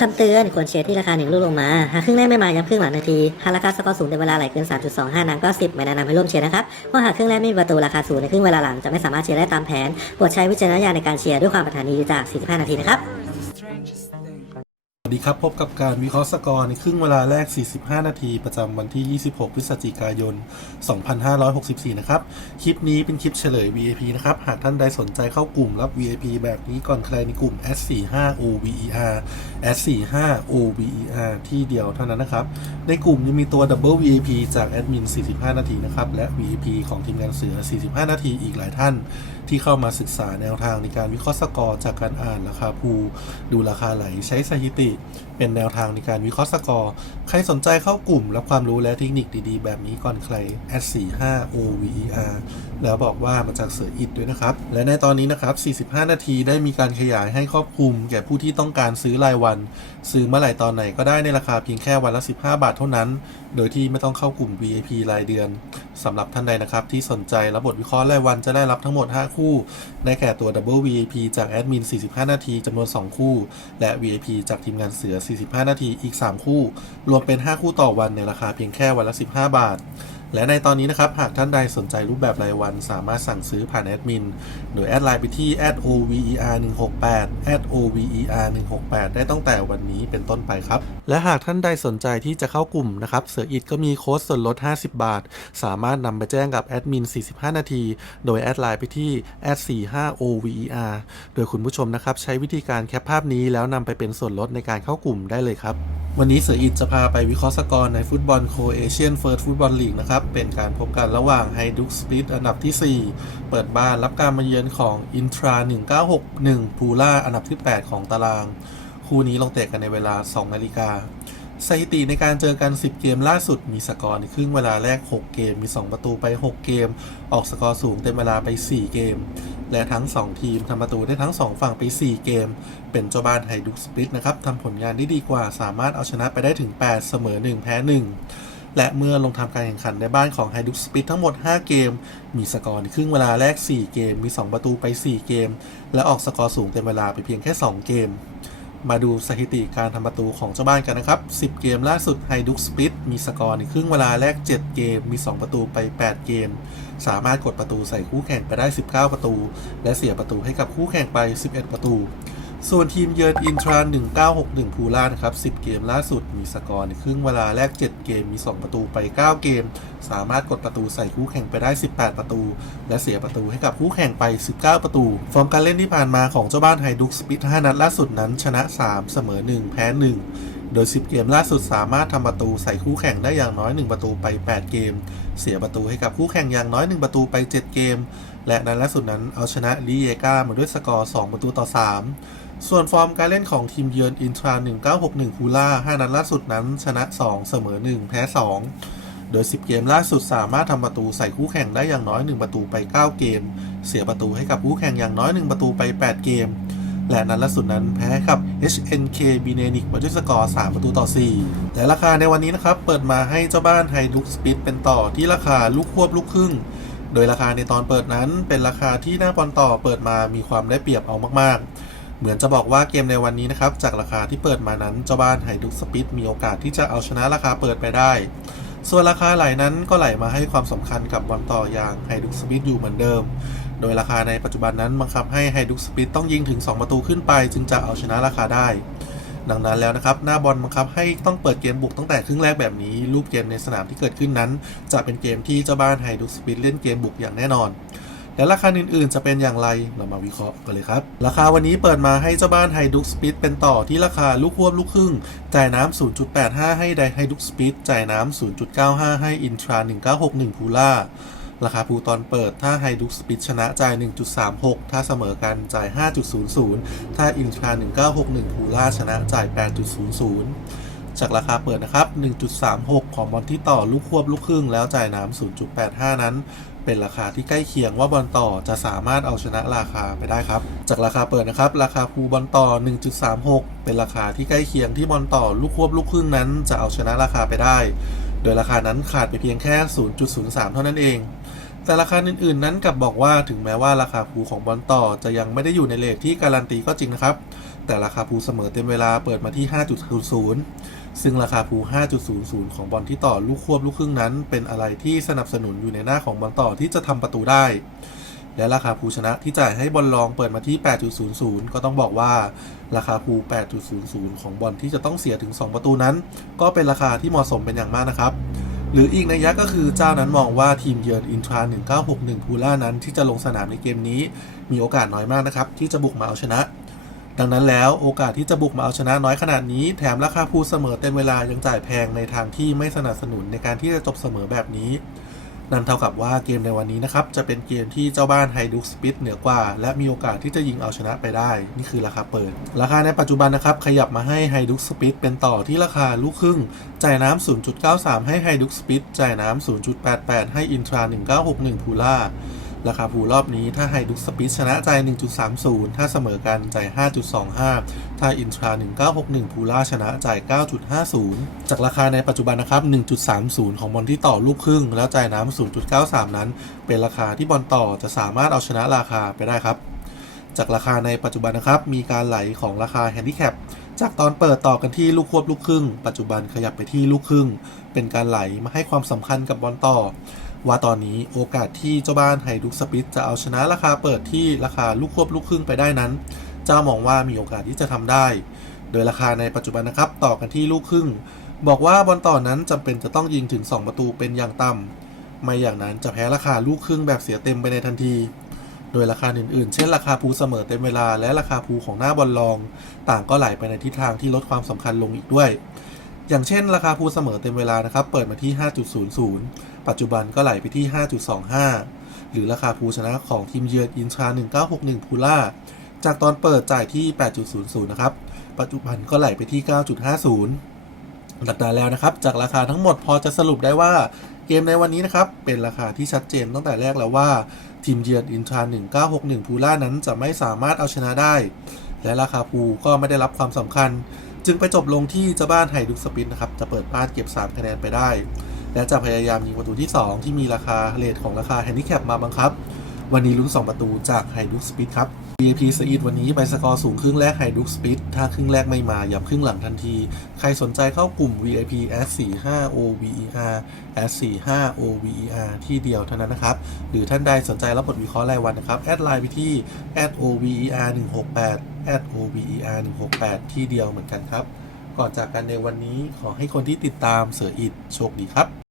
คำเตือนควรเชียร์ที่ราคาหนึ่งลูกลงมา หากครึ่งแรกไม่มาย้ำครึ่งหลังนาที หากราคาสกอร์สูงในเวลาไหลเกิน 3.25น้นก็ 10 ไม่แนะนำให้ร่วมเชียร์นะครับเพราะหากครึ่งแรกไม่มีประตูราคาสูงในครึ่งเวลาหลังจะไม่สามารถเชียร์ได้ตามแผนโปรดใช้วิจารณญาณในการเชียร์ด้วยความปรารถนาดีจาก 45 นาทีนะครับ สวัสดีครับพบกับการวิเคราะห์สกอร์ในครึ่งเวลาแรก 45 นาที ประจำวันที่ 26 พฤศจิกายน 2564 นะครับ คลิปนี้เป็นคลิปเฉลย VIP นะครับ หากท่านใดสนใจเข้ากลุ่มรับ VIP แบบนี้ก่อนใครในกลุ่ม S45OVER S45OVER ที่เดียวเท่านั้นนะครับ ในกลุ่มยังมีตัว Double VIP จากแอดมิน 45 นาทีนะครับ และ VIP ของทีมงานเสือ 45 นาทีอีกหลายท่าน ที่เข้ามาศึกษาแนวทางในการวิเคราะห์สกอร์จากการอ่านราคาภูดูราคาไหลใช้สถิติ เป็นแนวทางในการวิเคราะห์สกอร์ ใครสนใจเข้ากลุ่ม รับความรู้และเทคนิคดีๆ แบบนี้ก่อนใคร S45OVER แล้วบอกว่ามาจากเสืออิดด้วยนะครับ และในตอนนี้นะครับ 45 นาทีได้มีการขยายให้ครอบคลุม แก่ผู้ที่ต้องการซื้อรายวัน ซื้อเมื่อไหร่ตอนไหนก็ได้ในราคาเพียงแค่วันละ 15 บาทเท่านั้น โดยที่ไม่ต้องเข้ากลุ่ม VIP รายเดือนสำหรับท่านใดนะครับที่สนใจรับบทวิเคราะห์รายวันจะได้รับทั้งหมด 5คู่ ได้แก่ตัว Double VIP จากแอดมิน 45 นาทีจำนวน 2 คู่ และ VIP จากทีมงานเสือ 45 นาทีอีก 3 คู่ รวมเป็น 5 คู่ต่อวันในราคาเพียงแค่วันละ 15 บาท และในตอนนี้นะครับ หากท่านใดสนใจรูปแบบรายวัน สามารถสั่งซื้อผ่านแอดมิน โดยแอดไลน์ไปที่ @over168 @over168 ได้ตั้งแต่วันนี้เป็นต้นไปครับ และหากท่านใดสนใจที่จะเข้ากลุ่มนะครับ เสืออิดก็มีโค้ดส่วนลด 50 บาท สามารถนำไปแจ้งกับแอดมิน 45 นาที โดยแอดไลน์ไปที่ @45over โดยคุณผู้ชมนะครับ ใช้วิธีการแคปภาพนี้แล้วนำไปเป็นส่วนลดในการเข้ากลุ่มได้เลยครับ วันนี้เสืออิดจะพาไปวิเคราะห์สกอร์ในฟุตบอลโคเอเชียนเฟิร์สฟุตบอลลีกนะครับเป็นการพบกันระหว่างไฮดุกสปิตอันดับที่ 4 เปิดบ้านรับการมาเยือนของอินทรา 1961พูล่าอันดับที่ 8 ของตาราง คู่นี้ลงเตะกันในเวลา 2 นาฬิกาสถิติในการเจอกัน 10 เกมล่าสุดมีสกอร์ในครึ่งเวลาแรก 6 เกม มี 2 ประตูไป 6 เกม ออกสกอร์สูงเต็มเวลาไป 4 เกม และทั้ง 2 ทีมทำประตูได้ทั้ง 2 ฝั่งไป 4 เกม เป็นเจ้าบ้านไฮดุกสปิตนะครับทำผลงานได้ดีกว่า สามารถเอาชนะไปได้ถึง 8 เสมอ 1 แพ้ 1 และเมื่อลงทำการแข่งขันในบ้านของไฮดุกสปิตทั้งหมด 5 เกม มีสกอร์ในครึ่งเวลาแรก 4 เกม มี 2 ประตูไป 4 เกม และออกสกอร์สูงเต็มเวลาไปเพียงแค่ 2 เกม มาดูสถิติการทำประตูของเจ้าบ้านกันนะครับ 10 เกมล่าสุดไฮดุกสปิตมีสกอร์ในครึ่งเวลาแรก 7 เกม มี 2 ประตูไป 8 เกม สามารถกดประตูใส่คู่แข่งไปได้ 19 ประตู และเสียประตูให้กับคู่แข่งไป 11 ประตู ส่วนทีมเยือนอินทรา1961พูล่านะครับ 10 เกมล่าสุดมีสกอร์ในครึ่งเวลาแรก 7 เกมมี 2 ประตูไป 9 เกม สามารถกดประตูใส่คู่แข่งไปได้ 18 ประตู และเสียประตูให้กับคู่แข่งไป 19 ประตู ฟอร์มการเล่นที่ผ่านมาของเจ้าบ้านไฮดุกสปิต5นัดล่าสุดนั้นชนะ 3 เสมอ 1 แพ้ 1 โดย 10 เกมล่าสุดสามารถทำประตูใส่คู่แข่งได้อย่างน้อย 1 ประตูไป 8 เกม เสียประตูให้กับคู่แข่งอย่างน้อย 1 ประตูไป 7 เกม และนัดล่าสุดนั้นเอาชนะลีเยกามาด้วยสกอร์ 2 ประตูต่อ 3 ส่วนฟอร์มการเล่นของทีมเยือนอินทรา 1961 คูล่า 5 นัดล่าสุดนั้น ชนะ 2 เสมอ 1 แพ้ 2 โดย 10 เกมล่าสุดสามารถทำประตูใส่คู่แข่งได้อย่างน้อย 1 ประตูไป 9 เกม เสียประตูให้กับคู่แข่งอย่างน้อย 1 ประตูไป 8 เกม และนัดล่าสุดนั้นแพ้กับ HNK b i n e n i c มาด้วยสกอร์ 3 ประตูต่อ 4 และราคาในวันนี้นะครับเปิดมาให้เจ้าบ้านไฮลุกสปิดเป็นต่อที่ราคาลูกควบลูกครึ่ง โดยราคาในตอนเปิดนั้นเป็นราคาที่หน้าบอลต่อเปิดมามีความได้เปรียบเอามากๆ เหมือนจะบอกว่าเกมในวันนี้นะครับ จากราคาที่เปิดมานั้นเจ้าบ้านไฮดุกสปิดมีโอกาสที่จะเอาชนะราคาเปิดไปได้ ส่วนราคาไหลนั้นก็ไหลมาให้ความสำคัญกับบอลต่ออย่างไฮดุกสปิดอยู่เหมือนเดิม โดยราคาในปัจจุบันนั้นบังคับให้ไฮดุกสปิดต้องยิงถึง 2 ประตูขึ้นไป จึงจะเอาชนะราคาได้ ดังนั้นแล้วนะครับหน้าบอลบังคับให้ต้องเปิดเกมบุกตั้งแต่ครึ่งแรกแบบนี้รูปเกมในสนามที่เกิดขึ้นนั้น จะเป็นเกมที่เจ้าบ้านไฮดุกสปิดเล่นเกมบุกอย่างแน่นอนและราคาอื่นๆ จะเป็นอย่างไร เรามาวิเคราะห์กันเลยครับ ราคาวันนี้เปิดมาให้เจ้าบ้านไฮดุกสปิดเป็นต่อที่ราคาลูกควบลูกครึ่ง จ่ายน้ำ 0.85 ให้ไดไฮดุกสปิดจ่ายน้ำ 0.95 ให้อินทรา 1961พูล่า ราคาภูตอนเปิด ถ้าไฮดุกสปิดชนะจ่าย 1.36 ถ้าเสมอกันจ่าย 5.00 ถ้าอินทรา1961พูล่าชนะจ่าย 8.00 จากราคาเปิดนะครับ 1.36 ของบอลที่ต่อลูกควบลูกครึ่งแล้วจ่ายน้ำ0.85 นั้นเป็นราคาที่ใกล้เคียงว่าบอลต่อจะสามารถเอาชนะราคาไปได้ครับ จากราคาเปิดนะครับ ราคาภูบอลต่อ 1.36 เป็นราคาที่ใกล้เคียงที่บอลต่อลูกควบลูกครึ่งนั้น จะเอาชนะราคาไปได้ ดยราคานั้นขาดไปเพียงแค่ 0.03 เท่านั้นเอง แต่ราคาอื่นๆ นั้นกลับบอกว่าถึงแม้ว่าราคาภูของบอลต่อจะยังไม่ได้อยู่ในเลทที่การันตีก็จริงนะครับ แต่ราคาภูเสมอเต็มเวลาเปิดมาที่ 5.00 ซึ่งราคาภู 5.00 ของบอลที่ต่อลูกควบลูกครึ่งนั้น เป็นอะไรที่สนับสนุนอยู่ในหน้าของบอลต่อที่จะทำประตูได้ และราคาภูชนะที่จ่ายให้บอลรองเปิดมาที่ 8.00 ก็ต้องบอกว่าราคาภู 8.00 ของบอลที่จะต้องเสียถึง 2 ประตูนั้น ก็เป็นราคาที่เหมาะสมเป็นอย่างมากนะครับ หรืออีกในยะก็คือเจ้านั้นมองว่าทีมเยือนอินทรา 1961 พูล่านั้นที่จะลงสนามในเกมนี้ มีโอกาสน้อยมากนะครับที่จะบุกมาเอาชนะดังนั้นแล้วโอกาสที่จะบุกมาเอาชนะน้อยขนาดนี้ แถมราคาพูเสมอเต็มเวลายังจ่ายแพงในทางที่ไม่สนับสนุนในการที่จะจบเสมอแบบนี้ นั่นเท่ากับว่าเกมในวันนี้นะครับ จะเป็นเกมที่เจ้าบ้านไฮดุกสปิดเหนือกว่า และมีโอกาสที่จะยิงเอาชนะไปได้ นี่คือราคาเปิด ราคาในปัจจุบันนะครับ ขยับมาให้ไฮดุกสปิดเป็นต่อที่ราคาลูกครึ่ง จ่ายน้ำ 0.93 ให้ไฮดุกสปิดจ่ายน้ำ 0.88 ให้อินทรา 1961พูล่า ราคาภูรอบนี้ถ้าไฮดุสปิดชนะใจ 1.30 ถ้าเสมอกันใจ 5.25 ถ้าอินทรา 1961 พูล่าชนะใจ 9.50 จากราคาในปัจจุบันนะครับ 1.30 ของบอลที่ต่อลูกครึ่ง แล้วจ่ายน้ำ 0.93 นั้น เป็นราคาที่บอลต่อจะสามารถเอาชนะราคาไปได้ครับจากราคาในปัจจุบันนะครับ มีการไหลของราคาแฮนดิแคปจากตอนเปิดต่อกันที่ลูกควบลูกครึ่ง ปัจจุบันขยับไปที่ลูกครึ่ง เป็นการไหลมาให้ความสำคัญกับบอลต่อ ว่าตอนนี้โอกาสที่เจ้าบ้านไฮดุกสปิดจะเอาชนะราคาเปิดที่ราคาลูกควบลูกครึ่งไปได้นั้น เจ้ามองว่ามีโอกาสที่จะทำได้ โดยราคาในปัจจุบันนะครับต่อกันที่ลูกครึ่ง บอกว่าบอลต่อนั้นจำเป็นจะต้องยิงถึง 2 ประตูเป็นอย่างต่ำไม่อย่างนั้นจะแพ้ราคาลูกครึ่งแบบเสียเต็มไปในทันที โดยราคาอื่นๆ เช่น ราคาภูเสมอเต็มเวลาและราคาภูของหน้าบอลรอง ต่างก็ไหลไปในทิศทางที่ลดความสำคัญลงอีกด้วย อย่างเช่น ราคาภูเสมอเต็มเวลานะครับเปิดมาที่ 5.00 ปัจจุบันก็ไหลไปที่ 5.25 หรือราคาภูชนะของทีมเยือนอินทรา1961 พูล่า จากตอนเปิดจ่ายที่ 8.00 นะครับ ปัจจุบันก็ไหลไปที่ 9.50ดังนั้นแล้วนะครับ จากราคาทั้งหมดพอจะสรุปได้ว่าเกมในวันนี้นะครับ เป็นราคาที่ชัดเจนตั้งแต่แรกแล้วว่า ทีมเยือนอินทรา1961พูล่านั้นจะไม่สามารถเอาชนะได้ และราคาภูก็ไม่ได้รับความสำคัญ จึงไปจบลงที่เจ้าบ้านไฮดุกสปินนะครับ จะเปิดบ้านเก็บ 3 คะแนนไปได้ และจะพยายามยิงประตูที่ 2 ที่มีราคาเลทของราคาแฮนดิแคปมาบังคับ วันนี้ลุ้น 2 ประตูจากไฮดุกสปิดครับ VIP สอีดวันนี้ไปสกอร์สูงครึ่งแรกไฮดุกสปิดถ้าครึ่งแรกไม่มายับครึ่งหลังทันที ใครสนใจเข้ากลุ่ม VIP S 4 5 OVER S 4 5 OVER ที่เดียวเท่านั้นนะครับ หรือท่านใดสนใจรับบทวิเคราะห์รายวันนะครับ แอดไลน์ไปที่ @OVER 168 @OVER 168ที่เดียวเหมือนกันครับ ก่อนจากกันในวันนี้ขอให้คนที่ติดตามเสืออิดโชคดีครับ